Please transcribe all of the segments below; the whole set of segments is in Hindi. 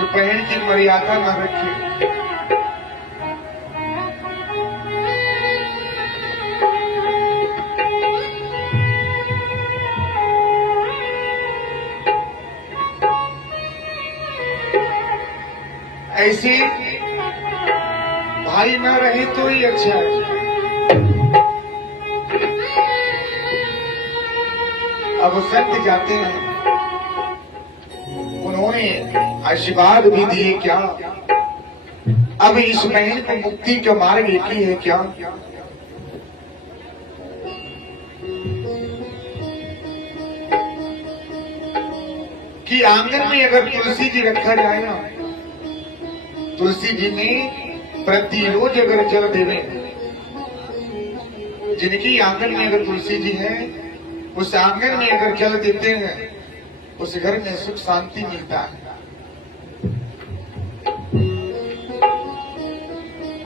जो बहन की मर्यादा न रखे, ऐसे भाई ना रहे तो ही अच्छा है। अब वो संत जाते हैं, उन्होंने आशीर्वाद भी दिए क्या? अब इस बहन को मुक्ति का मार्ग एक ही है क्या? कि आंगन में अगर तुलसी जी रखा जाए ना, तुलसी जी में प्रतिरोज अगर जल देवे, जिनकी आंगन में अगर तुलसी जी है, उस आंगन में अगर जल देते हैं, उस घर में सुख शांति मिलता है।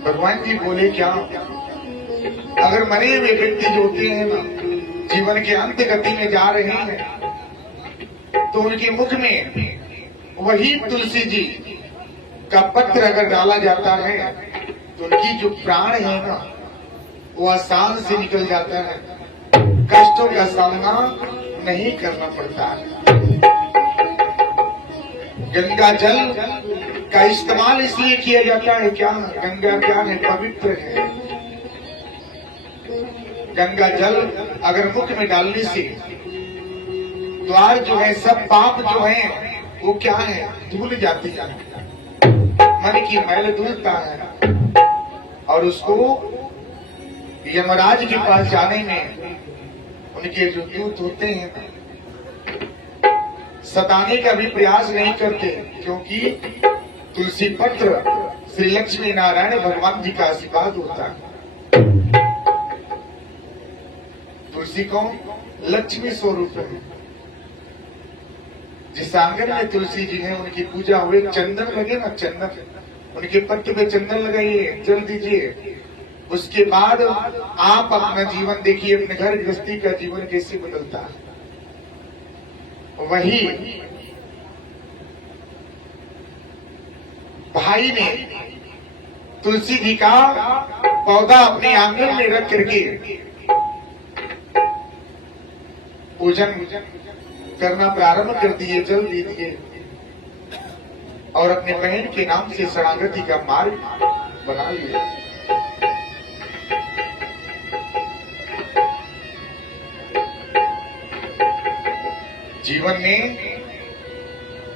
भगवान जी बोले क्या? अगर मरे हुए व्यक्ति जो होते हैं ना, जीवन के अंत गति में जा रहे हैं, तो उनके मुख में वही तुलसी जी का पत्र अगर डाला जाता है, तो उनकी जो प्राण है ना, वो आसान से निकल जाता है, कष्टों का सामना नहीं करना पड़ता है। गंगा जल का इस्तेमाल इसलिए किया जाता है क्या? गंगा क्या है? पवित्र है। गंगा जल अगर मुख में डालने से द्वार जो है, सब पाप जो है वो क्या है? धुल जाती है। मन की मैल धुलता है और उसको यमराज के पास जाने में उनके जो दूत होते हैं सताने का भी प्रयास नहीं करते, क्योंकि तुलसी पत्र श्री लक्ष्मी नारायण भगवान जी का आशीर्वाद होता है। तुलसी कौन? लक्ष्मी स्वरूप है। जिस आंगन में तुलसी जी है, उनकी पूजा हुए, चंदन लगे ना, चंदन, उनके पत्र पे चंदन लगाइए, जल दीजिए। उसके बाद आप अपना जीवन देखिए, अपने घर गृहस्थी का जीवन कैसे बदलता है। वही भाई ने तुलसी जी का पौधा अपने आंगन में रख करके पूजन करना प्रारंभ कर दिए, जल दे दिए और अपने बहन के नाम से शरणागति का मार्ग बना लिया। जीवन में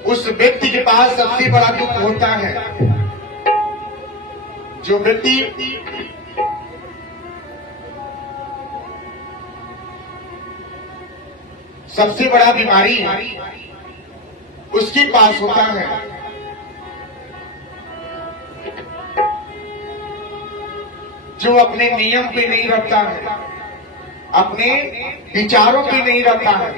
उस व्यक्ति के पास सबसे बड़ा दुख होता है, जो व्यक्ति सबसे बड़ा बीमारी उसके पास होता है। जो अपने नियम पे नहीं रहता है, अपने विचारों पे नहीं रहता है,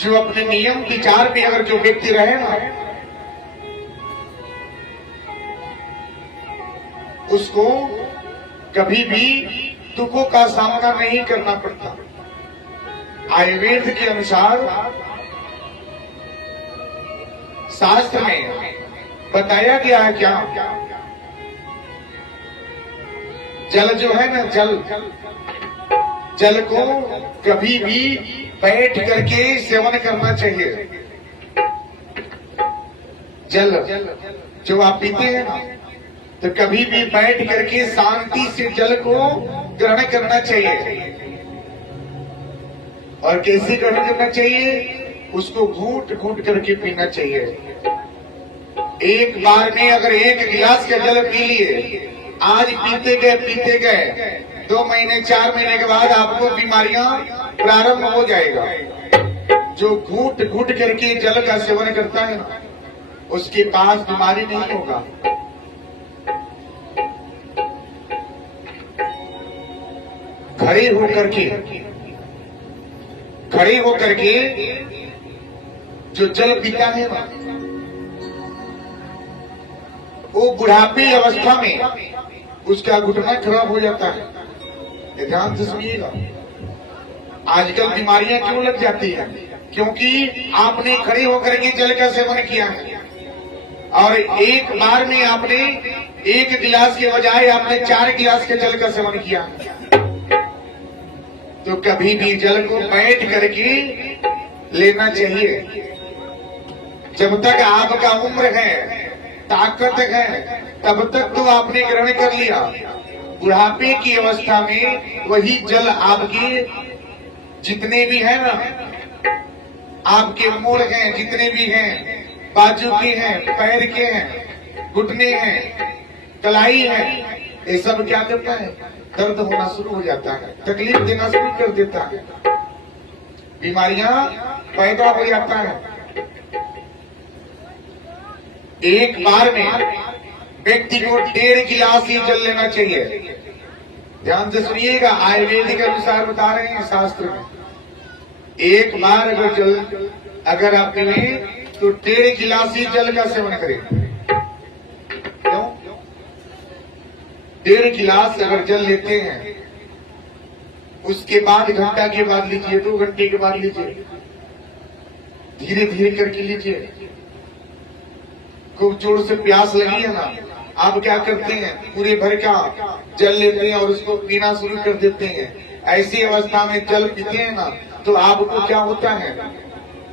जो अपने नियम विचार पे अगर जो व्यक्ति रहे ना, उसको कभी भी दुखों का सामना नहीं करना पड़ता। आयुर्वेद के अनुसार शास्त्र में बताया गया है क्या? जल जो है ना, जल को कभी भी बैठ करके सेवन करना चाहिए। जल जो आप पीते हैं ना, तो कभी भी बैठ करके शांति से जल को ग्रहण करना चाहिए। और कैसे ग्रहण करना चाहिए? उसको घूंट घूंट करके पीना चाहिए। एक बार में अगर एक गिलास का जल पी लिए, आज पीते गए 2 महीने 4 महीने के बाद आपको बीमारियां प्रारंभ हो जाएगा। जो घूंट घूंट करके जल का सेवन करता है ना, उसके पास बीमारी नहीं होगा। खड़े होकर के जो जल पीता है ना, वो बुढ़ापे अवस्था में उसका घुटना खराब हो जाता है। ध्यान से सुनिएगा। आजकल बीमारियां क्यों लग जाती हैं? क्योंकि आपने खड़े होकर के जल का सेवन किया है और एक बार में आपने एक गिलास के बजाय आपने 4 गिलास के जल का सेवन किया। तो कभी भी जल को बैठ करके लेना चाहिए। जब तक आपका उम्र है, ताकत है, तब तक तो आपने ग्रहण कर लिया। बुढ़ापे की अवस्था में वही जल आपके जितने भी है ना, आपके मोड़ हैं, जितने भी हैं, बाजू के हैं, पैर के हैं, घुटने हैं, कलाई है, ये सब क्या करता है? दर्द होना शुरू हो जाता है, तकलीफ देना शुरू कर देता है, बीमारियां पैदा हो जाता है। एक बार में व्यक्ति को 1.5 गिलास ही जल लेना चाहिए। ध्यान से सुनिएगा, आयुर्वेदिक अनुसार बता रहे हैं शास्त्र में, एक बार अगर जल अगर आप पिए तो 1.5 गिलास ही जल का सेवन करें। क्यों? 1.5 गिलास अगर जल लेते हैं, उसके बाद घंटा के बाद लीजिए, 2 घंटे के बाद लीजिए, धीरे धीरे करके लीजिए। खूब जोर से प्यास लगी है ना, आप क्या करते हैं? पूरे भर का जल लेते हैं और उसको पीना शुरू कर देते हैं। ऐसी अवस्था में जल पीते हैं ना, तो आपको क्या होता है?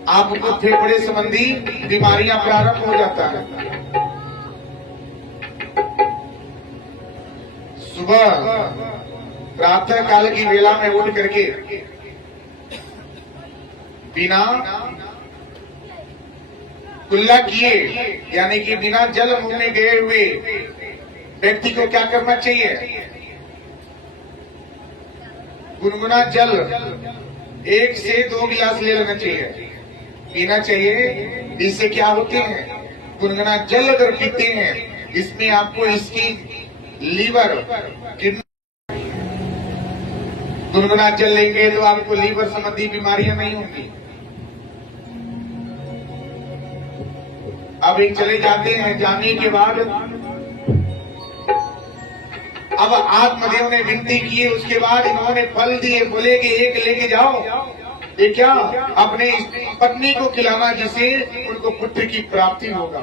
आपको फेफड़े संबंधी बीमारियां प्रारंभ हो जाता है। सुबह प्रातः काल की वेला में उठ करके बिना कुल्ला किए, यानी कि बिना जल मुंह में गए हुए व्यक्ति को क्या करना चाहिए? गुनगुना जल 1 से 2 गिलास ले लेना चाहिए, पीना चाहिए। इससे क्या होते हैं? गुनगुना जल अगर पीते हैं, इसमें आपको इसकी लीवर, किडनी, गुनगुना जल लेंगे तो आपको लीवर संबंधी बीमारियां नहीं होंगी। अब एक चले जाते हैं, जाने के बाद अब आत्मदेव ने विनती की, उसके बाद इन्होंने फल दिए, बोले कि एक लेके जाओ, ये क्या? अपने पत्नी को खिलाना, जिसे उनको पुत्र की प्राप्ति होगा।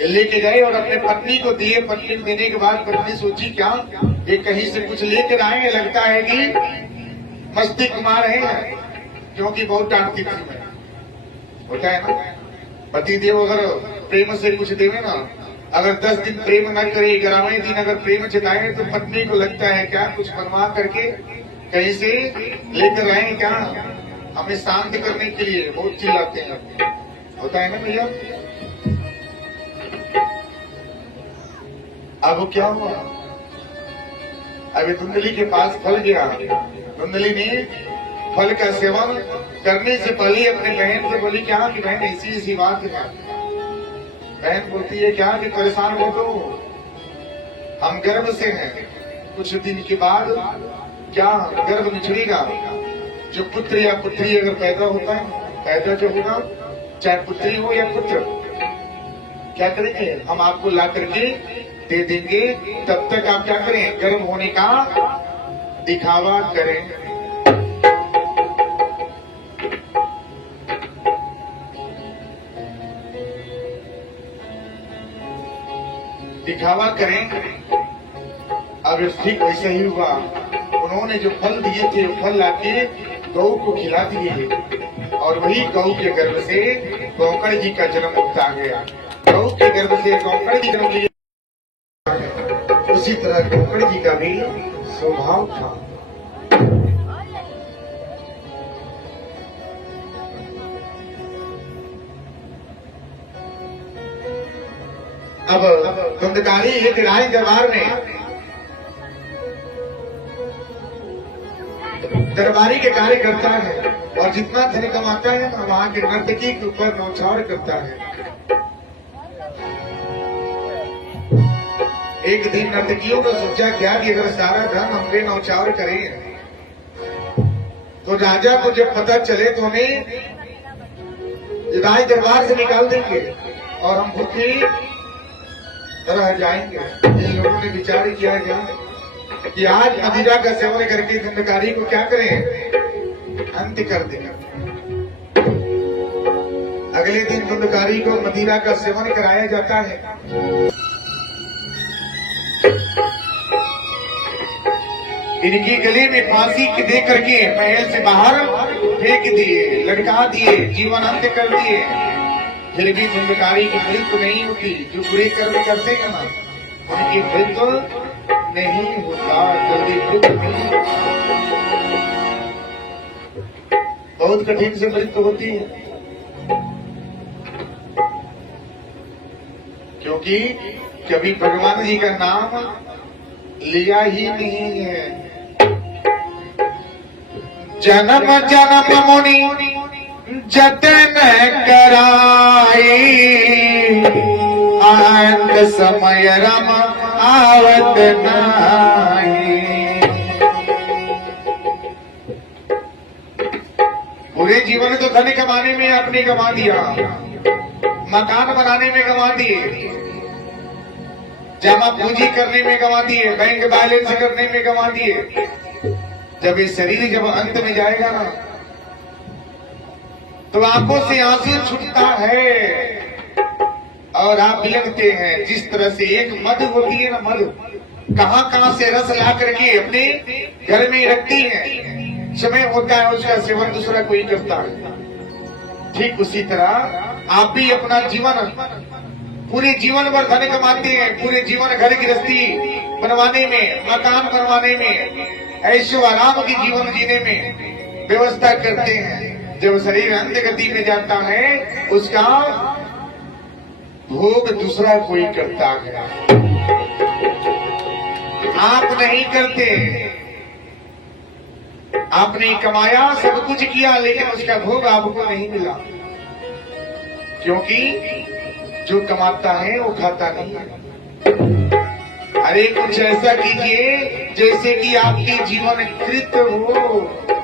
ये लेके गए और अपने पत्नी को दिए। पत्नी को देने के बाद पत्नी सोची क्या ये कहीं से कुछ लेकर आए, लगता है कि मस्ती कुमार है, क्योंकि बहुत डांटती थी मैं, होता है ना। पति देव अगर प्रेम से कुछ देवे ना, अगर 10 दिन प्रेम न करे, 11वें दिन अगर प्रेम जताए, तो पत्नी को लगता है क्या कुछ बनवा करके कहीं से लेकर आए क्या, हमें शांत करने के लिए। बहुत चिल्लाते हैं, होता है ना भैया। अब क्या हुआ? अभी धुंधली के पास फल गया। धुंधली ने फल का सेवन करने से पहले अपने बहन से बोली क्या कि बहन ऐसी बात है। बहन बोलती है क्या कि परेशान हो तो हम गर्भ से हैं, कुछ दिन के बाद क्या गर्भ निचड़ेगा, जो पुत्र या पुत्री अगर पैदा होता है, पैदा जो होगा, चाहे पुत्री हो या पुत्र, क्या करेंगे? हम आपको ला करके दे देंगे। तब तक आप क्या करें? गर्भ होने का दिखावा करें। दिखावा करें। अब ठीक वैसे ही हुआ। उन्होंने जो फल दिए थे, फल लाके गौ को खिला दिए और वही गौ के गर्भ से गौकर्ण जी का जन्म होता गया। गौ के गर्भ से गौकर्ण जी जन्म लिया। उसी तरह गौकर्ण जी का भी स्वभाव था। अब धुंधकारी एक राय दरबार में दरबारी के कार्य करता है और जितना धन कमाता है ना, वहां के नर्तकी के ऊपर नौछावर करता है। एक दिन नर्तकियों ने सोचा क्या कि अगर सारा धन हम पे नौछावर करें तो राजा को जब पता चले तो हमें राज दरबार से निकाल देंगे और हम भूखे रह जाएंगे। इन लोगों ने विचार किया क्या कि आज मदिरा का सेवन करके धंधकारी को क्या करें, अंत कर दें। अगले दिन धंधकारी को मदिरा का सेवन कराया जाता है। इनकी गले में फांसी के दे करके महल से बाहर फेंक दिए, लटका दिए, जीवन अंत कर दिए। फिर भी धंधकारी की मृत्यु नहीं होती। जो बुरे कर्म करते हैं ना, उनकी मृत्यु नहीं होता, जल्दी मृत्यु नहीं होता। बहुत कठिन से मृत्यु होती है, क्योंकि कभी भगवान जी का नाम लिया ही नहीं है। जन्म जन्म मुनि जतन कराई, अंत समय रम आवत नाई। पूरे जीवन तो धन कमाने में आपने गंवा दिया, मकान बनाने में गंवा दिए, जमा पूंजी करने में गंवा दिए, बैंक बैलेंस करने में गंवा दिए। जब ये शरीर जब अंत में जाएगा ना, तो आंखों से आंसू छूटता है और आप बिलखते हैं। जिस तरह से एक मधु होती है ना, मधु कहां से रस ला करके अपने घर में रखती है, समय होता है उसका सेवन दूसरा कोई करता है। ठीक उसी तरह आप भी अपना जीवन, पूरे जीवन भर धन कमाते हैं, पूरे जीवन घर गृहस्थी बनवाने में, मकान बनवाने में, ऐशो आराम की जीवन जीने में व्यवस्था करते हैं। जब शरीर अंत गति में जाता है, उसका भोग दूसरा कोई करता है, आप नहीं करते। आपने कमाया, सब कुछ किया, लेकिन उसका भोग आपको नहीं मिला, क्योंकि जो कमाता है वो खाता नहीं है। अरे कुछ ऐसा कीजिए जैसे कि आपके जीवन कृत हो।